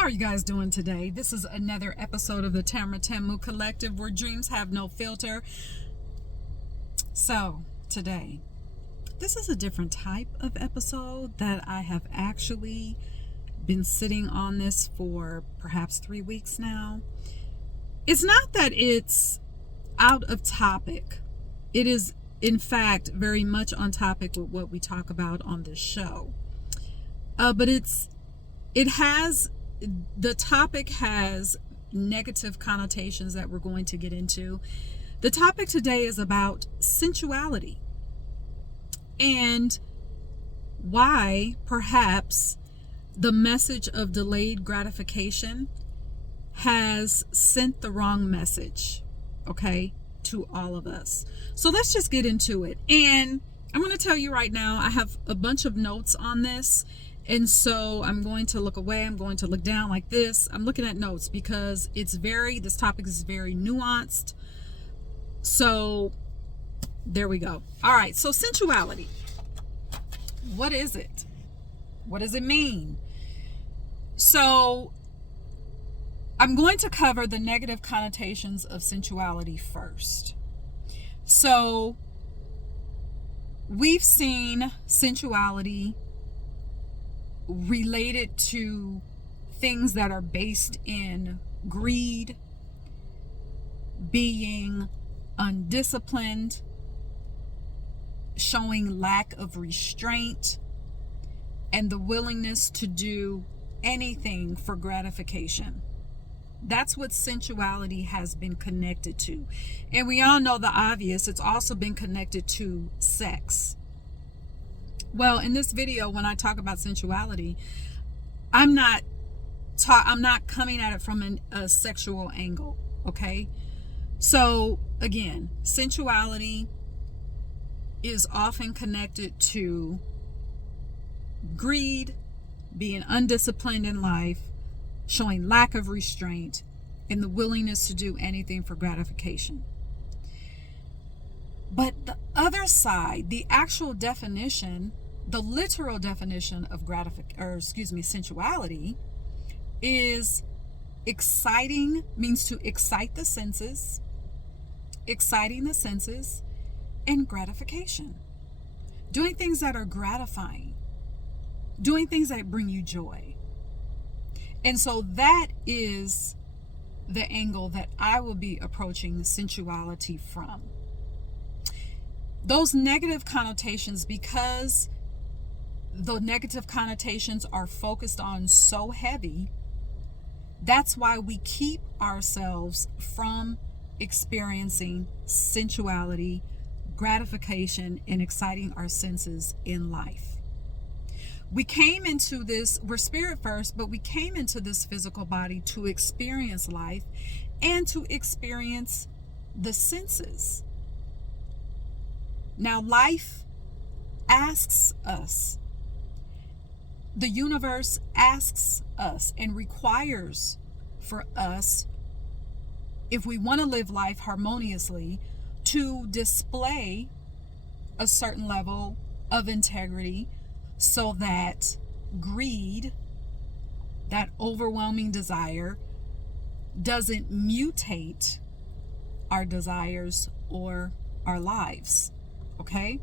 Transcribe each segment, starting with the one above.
How are you guys doing today? This is another episode of the Tamara Tamu Collective where dreams have no filter. So, today, this is a different type of episode that I have actually been sitting on this for perhaps 3 weeks now. It's not that it's out of topic. It is, in fact, very much on topic with what we talk about on this show. But the topic has negative connotations that we're going to get into. The topic today is about sensuality and why perhaps the message of delayed gratification has sent the wrong message, okay, to all of us. So let's just get into it. And I'm going to tell you right now, I have a bunch of notes on this. And so I'm going to look away. I'm going to look down like this. I'm looking at notes because this topic is very nuanced. So there we go. All right. So sensuality. What is it? What does it mean? So I'm going to cover the negative connotations of sensuality first. So we've seen sensuality related to things that are based in greed, being undisciplined, showing lack of restraint, and the willingness to do anything for gratification. That's what sensuality has been connected to. And we all know the obvious. It's also been connected to sex. Well, in this video, when I talk about sensuality, I'm not coming at it from a sexual angle, okay? So, again, sensuality is often connected to greed, being undisciplined in life, showing lack of restraint, and the willingness to do anything for gratification. But the other side, the actual definition, the literal definition of sensuality is means to excite the senses, exciting the senses, and gratification. Doing things that are gratifying, doing things that bring you joy. And so that is the angle that I will be approaching sensuality from. Those negative connotations, because the negative connotations are focused on so heavy, that's why we keep ourselves from experiencing sensuality, gratification, and exciting our senses in life. We're spirit first, but we came into this physical body to experience life and to experience the senses. Now, life asks us, the universe asks us and requires for us, if we want to live life harmoniously, to display a certain level of integrity so that greed, that overwhelming desire, doesn't mutate our desires or our lives. Okay?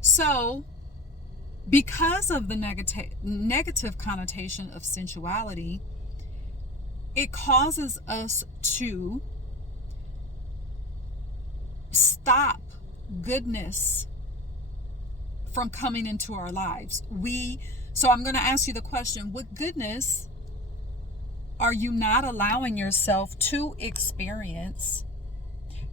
So, because of the negative connotation of sensuality, it causes us to stop goodness from coming into our lives. So I'm going to ask you the question, what goodness are you not allowing yourself to experience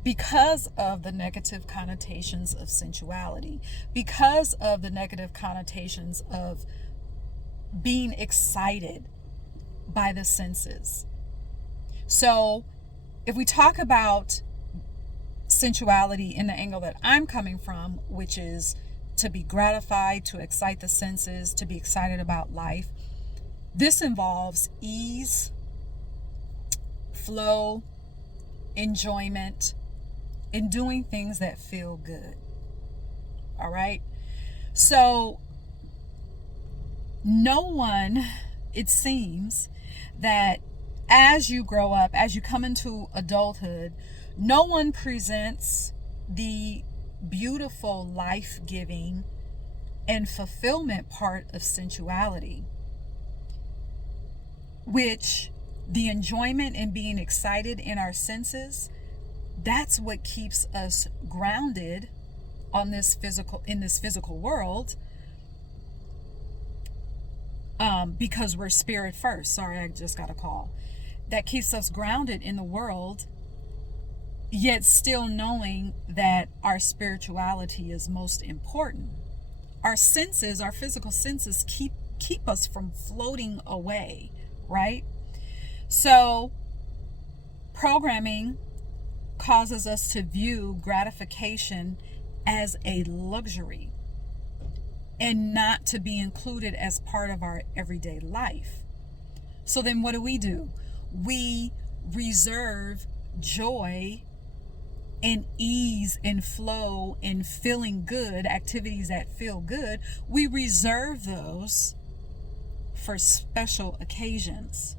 because of the negative connotations of sensuality, because of the negative connotations of being excited by the senses? So if we talk about sensuality in the angle that I'm coming from, which is to be gratified, to excite the senses, to be excited about life, this involves ease, flow, enjoyment, and doing things that feel good. All right? So no one it seems that as you grow up, as you come into adulthood, no one presents the beautiful, life-giving, and fulfillment part of sensuality, which the enjoyment and being excited in our senses, that's what keeps us grounded in this physical world, because we're spirit first. Sorry, I just got a call. That keeps us grounded in the world, yet still knowing that our spirituality is most important. Our senses, our physical senses, keep us from floating away, right? So programming causes us to view gratification as a luxury and not to be included as part of our everyday life. So then what do? We reserve joy and ease and flow and feeling good, activities that feel good. We reserve those for special occasions.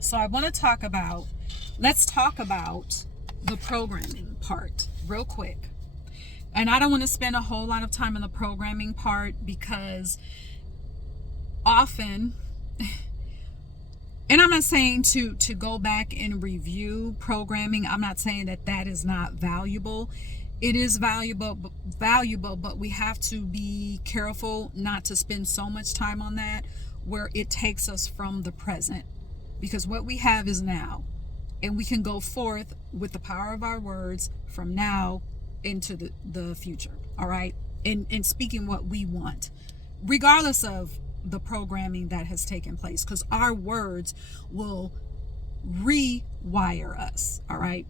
So I want to let's talk about the programming part real quick. And I don't want to spend a whole lot of time on the programming part because often, and I'm not saying to go back and review programming. I'm not saying that is not valuable. It is valuable, but we have to be careful not to spend so much time on that where it takes us from the present. Because what we have is now. And we can go forth with the power of our words from now into the future. All right? And speaking what we want, regardless of the programming that has taken place, because our words will rewire us. All right?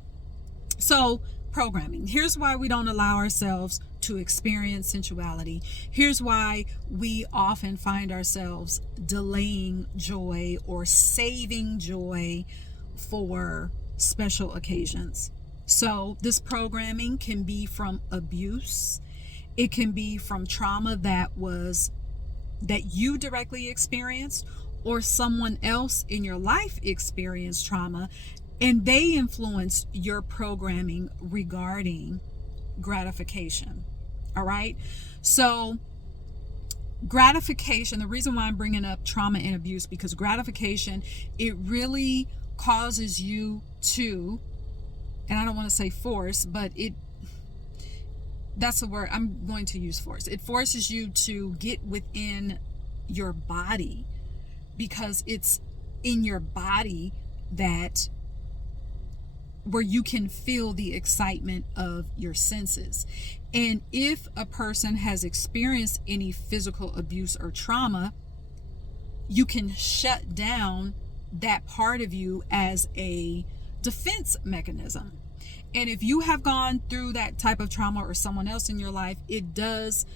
So programming. Here's why we don't allow ourselves to experience sensuality. Here's why we often find ourselves delaying joy or saving joy for special occasions. So this programming can be from abuse. It can be from trauma that you directly experienced, or someone else in your life experienced trauma and they influenced your programming regarding gratification. All right? So gratification, the reason why I'm bringing up trauma and abuse, because gratification, it really causes you to, and I don't want to say force, but that's the word I'm going to use, force. It forces you to get within your body, because it's in your body where you can feel the excitement of your senses. And if a person has experienced any physical abuse or trauma, you can shut down that part of you as a defense mechanism. And if you have gone through that type of trauma, or someone else in your life, it does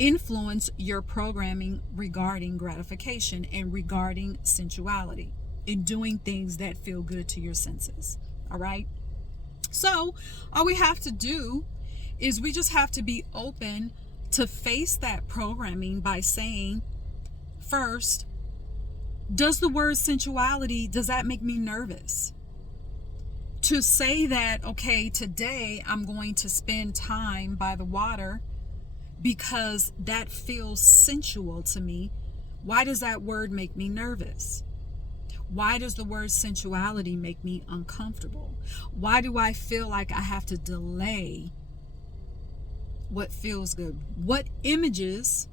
influence your programming regarding gratification and regarding sensuality and doing things that feel good to your senses. All right? So all we have to do is we just have to be open to face that programming by saying, first, does the word sensuality, does that make me nervous? To say that, okay, today I'm going to spend time by the water because that feels sensual to me. Why does that word make me nervous? Why does the word sensuality make me uncomfortable? Why do I feel like I have to delay what feels good? What images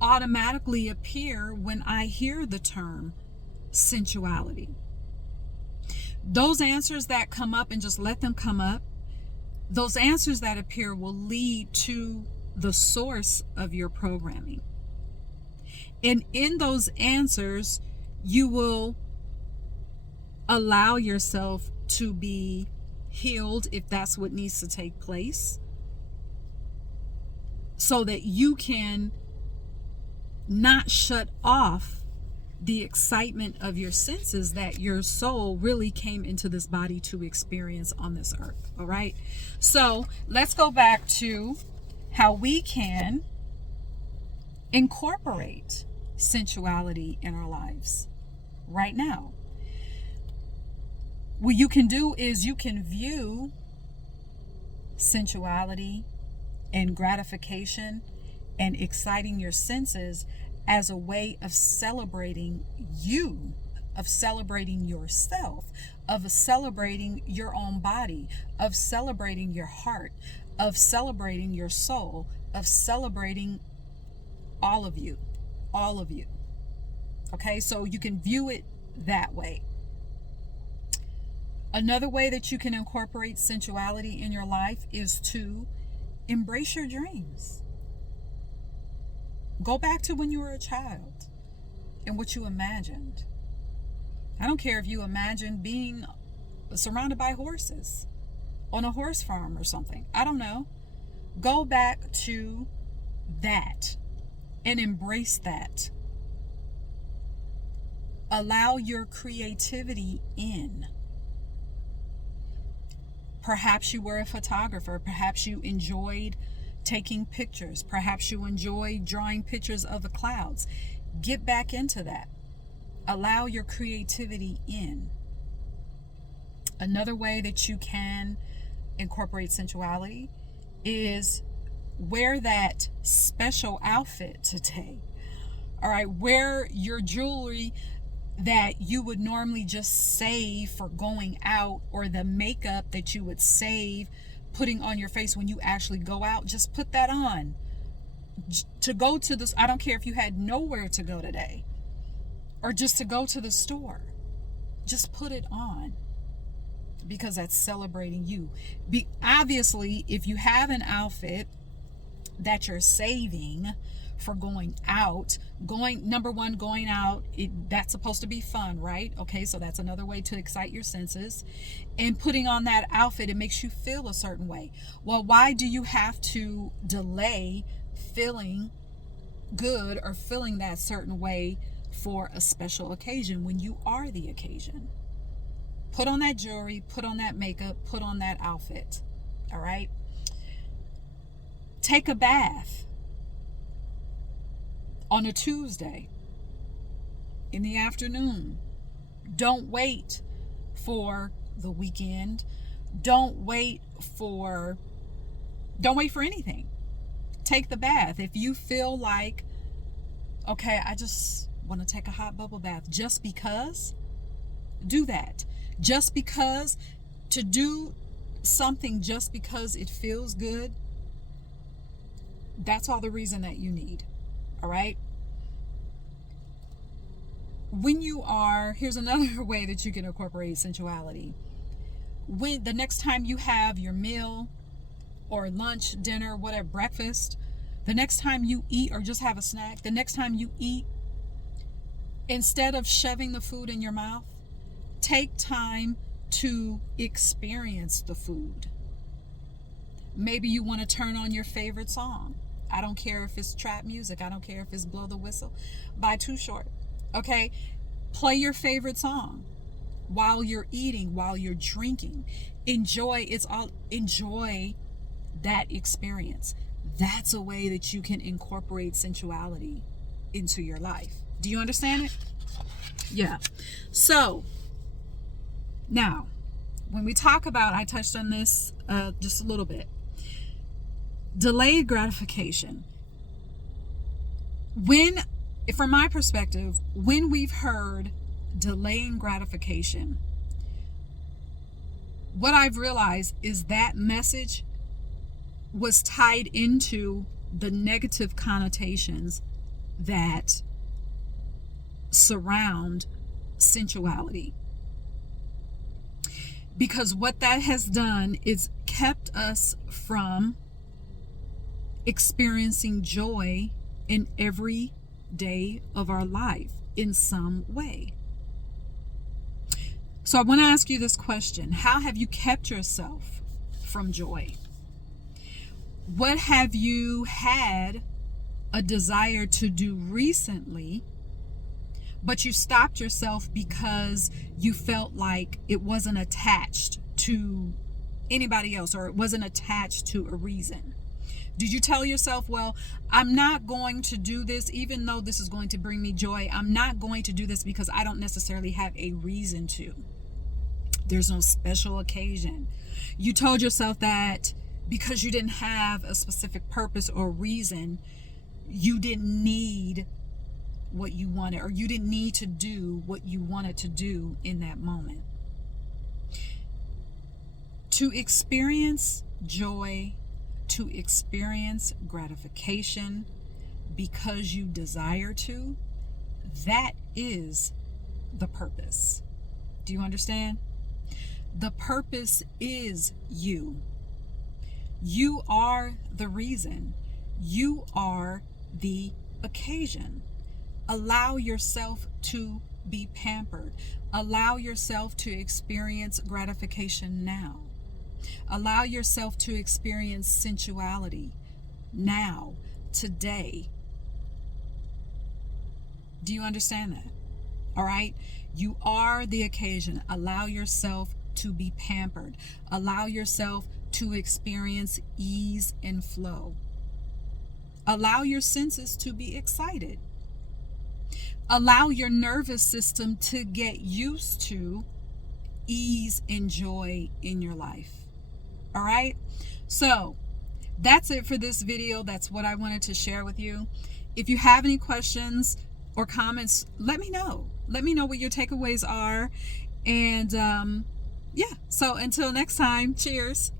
automatically appear when I hear the term sensuality? Those answers that come up, and just let them come up, those answers that appear will lead to the source of your programming. And in those answers, you will allow yourself to be healed if that's what needs to take place, so that you can not shut off the excitement of your senses that your soul really came into this body to experience on this earth. All right? So let's go back to how we can incorporate sensuality in our lives right now. What you can do is you can view sensuality and gratification and exciting your senses as a way of celebrating you, of celebrating yourself, of celebrating your own body, of celebrating your heart, of celebrating your soul, of celebrating all of you, all of you. Okay, so you can view it that way. Another way that you can incorporate sensuality in your life is to embrace your dreams. Go back to when you were a child and what you imagined. I don't care if you imagined being surrounded by horses on a horse farm or something. I don't know. Go back to that and embrace that. Allow your creativity in. Perhaps you were a photographer. Perhaps you enjoyed taking pictures. Perhaps you enjoy drawing pictures of the clouds. Get back into that. Allow your creativity in. Another way that you can incorporate sensuality is wear that special outfit today. All right, wear your jewelry that you would normally just save for going out, or the makeup that you would save putting on your face when you actually go out. Just put that on to go to this. I don't care if you had nowhere to go today or just to go to the store. Just put it on, because that's celebrating you. Obviously, if you have an outfit that you're saving for going out, number one, going out, that's supposed to be fun, right? Okay, so that's another way to excite your senses. And putting on that outfit, it makes you feel a certain way. Well, why do you have to delay feeling good or feeling that certain way for a special occasion when you are the occasion? Put on that jewelry, put on that makeup, put on that outfit. All right? Take a bath on a Tuesday in the afternoon. Don't wait for the weekend. Don't wait for anything. Take the bath. If you feel like, okay, I just want to take a hot bubble bath just because, do that. Just because, to do something just because it feels good, that's all the reason that you need. All right? Here's another way that you can incorporate sensuality. When the next time you have your meal or lunch, dinner, whatever, breakfast, the next time you eat or just have a snack, the next time you eat, instead of shoving the food in your mouth, take time to experience the food. Maybe you want to turn on your favorite song. I don't care if it's trap music. I don't care if it's Blow the Whistle by Too Short. Okay? Play your favorite song while you're eating, while you're drinking. Enjoy that experience. That's a way that you can incorporate sensuality into your life. Do you understand it? Yeah. So, now, when we talk about, I touched on this just a little bit, delayed gratification. From my perspective, when we've heard delaying gratification, what I've realized is that message was tied into the negative connotations that surround sensuality. Because what that has done is kept us from experiencing joy in every day of our life in some way. So I want to ask you this question. How have you kept yourself from joy? What have you had a desire to do recently, but you stopped yourself because you felt like it wasn't attached to anybody else, or it wasn't attached to a reason? Did you tell yourself, well, I'm not going to do this, even though this is going to bring me joy? I'm not going to do this because I don't necessarily have a reason to. There's no special occasion. You told yourself that because you didn't have a specific purpose or reason, you didn't need what you wanted, or you didn't need to do what you wanted to do in that moment. To experience joy, to experience gratification because you desire to, that is the purpose. Do you understand? The purpose is you. You are the reason. You are the occasion. Allow yourself to be pampered. Allow yourself to experience gratification now. Allow yourself to experience sensuality now, today. Do you understand that? All right? You are the occasion. Allow yourself to be pampered. Allow yourself to experience ease and flow. Allow your senses to be excited. Allow your nervous system to get used to ease and joy in your life. All right? So that's it for this video. That's what I wanted to share with you. If you have any questions or comments, let me know. Let me know what your takeaways are. And yeah, so until next time, cheers.